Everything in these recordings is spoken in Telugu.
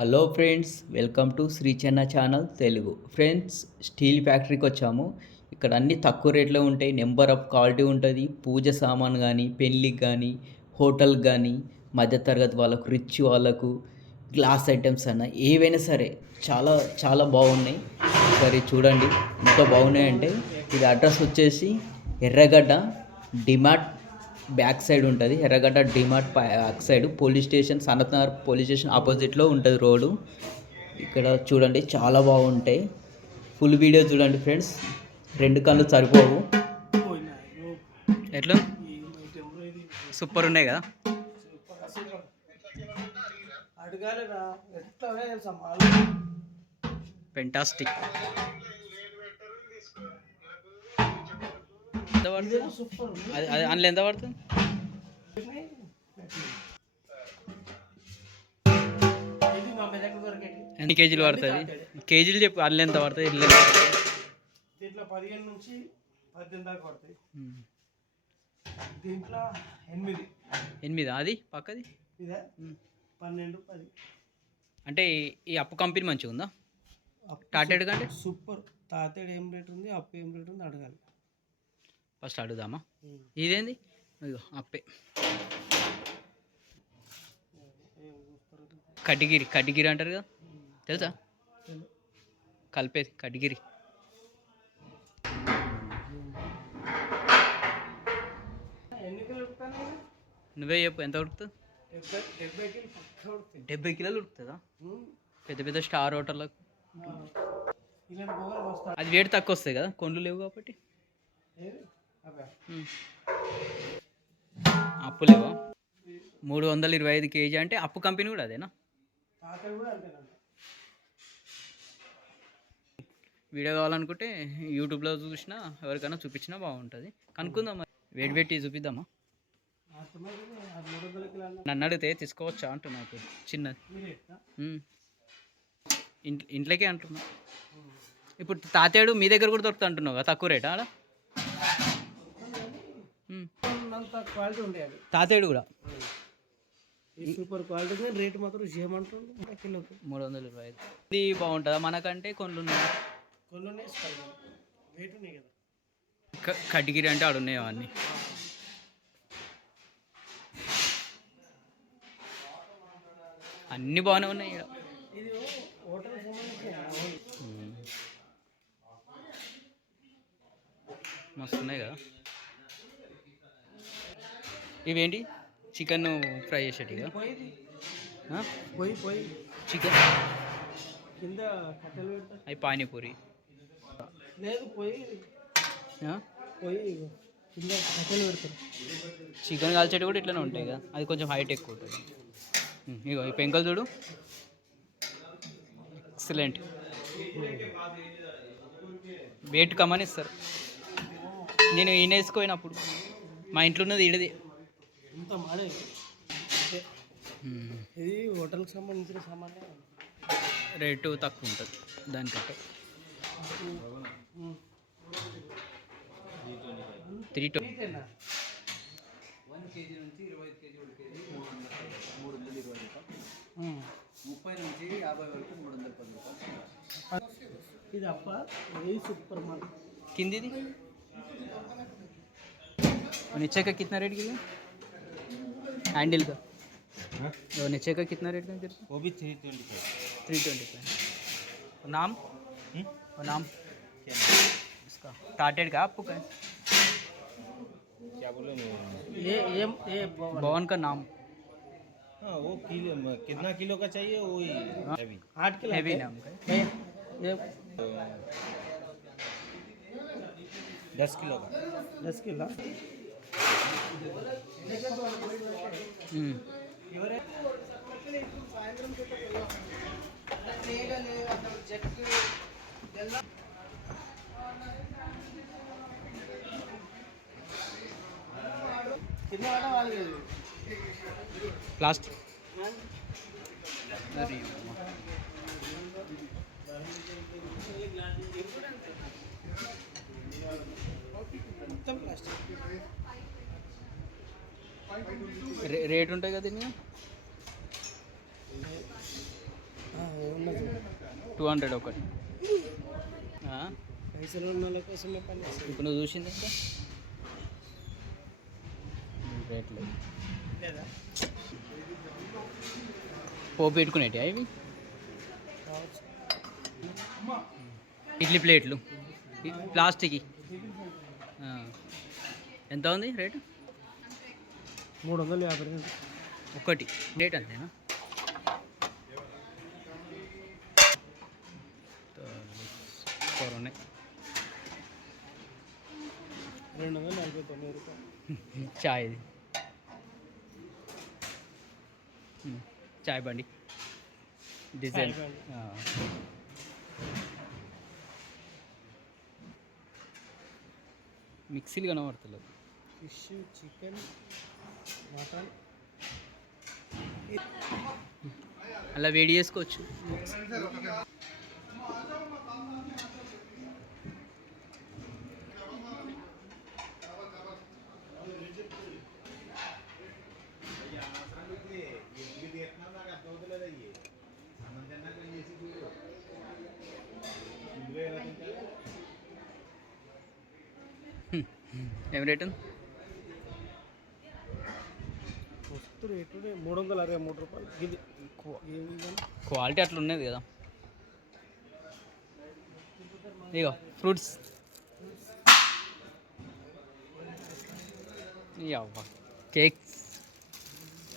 Hello friends, welcome to Shri Chenna channel Telugu. Friends, steel ఫ్యాక్టరీకి వచ్చాము. ఇక్కడ అన్ని తక్కువ రేట్లో ఉంటాయి. నెంబర్ ఆఫ్ క్వాలిటీ ఉంటుంది. పూజ సామాన్ కానీ, పెళ్ళికి కానీ, హోటల్కి కానీ, మధ్యతరగతి వాళ్ళకు, రిచ్ వాళ్ళకు, గ్లాస్ ఐటమ్స్ అన్న ఏవైనా సరే చాలా చాలా బాగున్నాయి. ఒకసారి చూడండి ఎంత బాగున్నాయంటే. ఇది అడ్రస్ వచ్చేసి ఎర్రగడ్డ డిమార్ట్ బ్యాక్ సైడ్ ఉంటుంది. ఎర్రగడ్డ DMart back side police station, Sanath Nagar police station ఆపోజిట్లో ఉంటుంది రోడ్డు. ఇక్కడ చూడండి చాలా బాగుంటాయి. ఫుల్ వీడియో చూడండి ఫ్రెండ్స్, రెండు కళ్ళు సరిపోవు. ఎట్లా సూపర్ ఉన్నాయి కదా. ఫెంటాస్టిక్. ఎంత పడుతుంది అది అందులో ఎంత పడుతుంది? ఎన్ని కేజీలు పడుతుంది? కేజీలు చెప్పు. అందులో ఎంత పడుతుంది? ఇల్లు ఎంత పడుతుంది? దీంట్లో 15 నుంచి 18 దాకా పడతాయి. దీంట్లో 8. అది పక్కది ఇదే 12, 10. అంటే ఈ అప్పు కంపెనీ మంచిగా ఉందా? టాటెడ్ కంటే సూపర్. తాతేడు ఏం రేట్ ఉంది, అప్పు ఏం రేట్ ఉంది అడగాలి. ఫస్ట్ అడుగుదామా? ఇదేంది? అయ్యో అప్పే. కటిగిరి అంటారు కదా, తెలుసా? కలిపేది కటిగిరి. నువ్వే చెప్పు, ఎంత ఉడుకుతుంది? 70 కిలోలు ఉడుకుతుందా? పెద్ద పెద్ద స్టార్ హోటళ్ళకు అది వేడి తక్కువ వస్తాయి కదా, కొండ్లు లేవు కాబట్టి. అప్పు లేవా? 325 కేజీ అంటే అప్పు కంపెనీ కూడా అదేనా? వీడియో కావాలనుకుంటే యూట్యూబ్లో చూసినా ఎవరికైనా చూపించినా బాగుంటుంది. కనుక్కుందాం మరి. వేడి పెట్టి చూపిద్దామా? నన్ను అడిగితే తీసుకోవచ్చా అంటున్నా. ఇప్పుడు చిన్నది ఇంట్లోకే అంటున్నా. ఇప్పుడు తాతేడు మీ దగ్గర కూడా దొరుకుతా అంటున్నావు కదా, తక్కువ రేటా ఆడ? తాతేడు కూడా సూపర్ క్వాలిటీ. రేట్ మాత్రం చేయమంటుంది కిలోకి 325. ఇది బాగుంటుందా మనకంటే? కొన్ని రేట్ ఉన్నాయి కదా. కటిగిరి అంటే ఆడున్నాయి అవన్నీ. అన్నీ బాగానే ఉన్నాయి ఇక్కడ. ఇది హోటల్ మస్తు ఉన్నాయి కదా. ఇవేంటి? చికెన్ ఫ్రై చేసేటిగా? పోయి చికెన్ కింద కట్టెలు పెడతా. అవి పానీపూరి లేదు, పోయి కింద కట్టెలు పెడతారు. చికెన్ కాల్చేటి కూడా ఇట్లనే ఉంటాయి కదా, అది కొంచెం హైట్ ఎక్కువ ఉంటుంది. ఇగో ఈ పెంకలు చూడు, ఎక్సలెంట్. వెయిట్ కమ్మని ఇస్తారు. నేను ఈయన వేసుకోయినప్పుడు మా ఇంట్లో ఉన్నది ఈడది. ఇంత మాడే. ఇది హోటల్కి సంబంధించిన సామాన్య. రేటు తక్కువ ఉంటుంది దానికంటే. 320. 1 కేజీ నుంచి 25 కేజీ ఉడికేది 320 రూపాయలు. 30 నుంచి 50 వరకు 310 రూపాయలు. ఇది అప్ప. ఇది సూపర్ మాల్. किंदी नीचे का कितना रेट किलो? हैंडल का वो नीचे का कितना रेट का? वो भी 325. 325. नाम और नाम क्या इसका टाटेड का आपको क्या? क्या बोले? ये भवन का नाम? हाँ, वो किलो कितना किलो का चाहिए? वो ही हैवी. 8 किलो हैवी नाम का ये 10 किलो का. 10 किलो. प्लास्टिक మొత్తం ప్లాస్టిక్. రేట్ ఉంటాయి కదా దీన్ని. 200 ఒకటి. పైసలు ఉన్న వాళ్ళ కోసమే పని చేస్తాం. ఇప్పుడు నువ్వు చూసింది ఇంకా రేట్లు లేదా పోపు పెట్టుకునేటి ఇవి కావచ్చు. ఇడ్లీ ప్లేట్లు ప్లాస్టిక్ ఎంత ఉంది రేటు? 350 ఒకటి రేట్ అంతేనా? సూపర్ ఉన్నాయి. 249 రూపాయలు. చాయ్ది చాయ్ బండి డిజైన్. చాయ్ బండి. మిక్సీలు కనబడతలేదు. Fish, chicken, mutton. అలా వేడి చేసుకోవచ్చు. ఏం రేటు? వస్తు రేటు 363 రూపాయలు. ఇది క్వాలిటీ అట్లా ఉన్నది కదా. ఇగో ఫ్రూట్స్ అవ్వ కేక్స్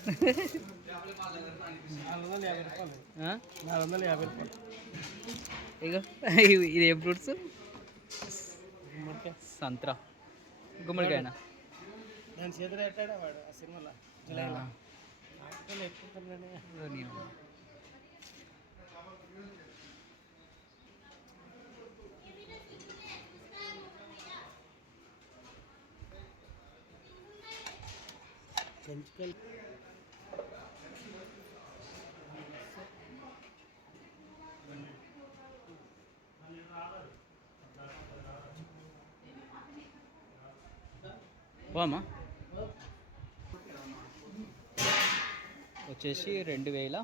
450 రూపాయలు. 450 రూపాయలు. ఇగో ఇది ఏం ఫ్రూట్స్? గుమ్మడికాయ. సంత్రా గుమ్మడికాయనా? దాని చేతులు పెట్టాడా వాడు ఆ సినిమాలో జులైలో. ఆకులు ఎక్కుతున్నానే. పెంచుకెళ్ళి పోమా వచ్చేసి 2000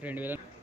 2000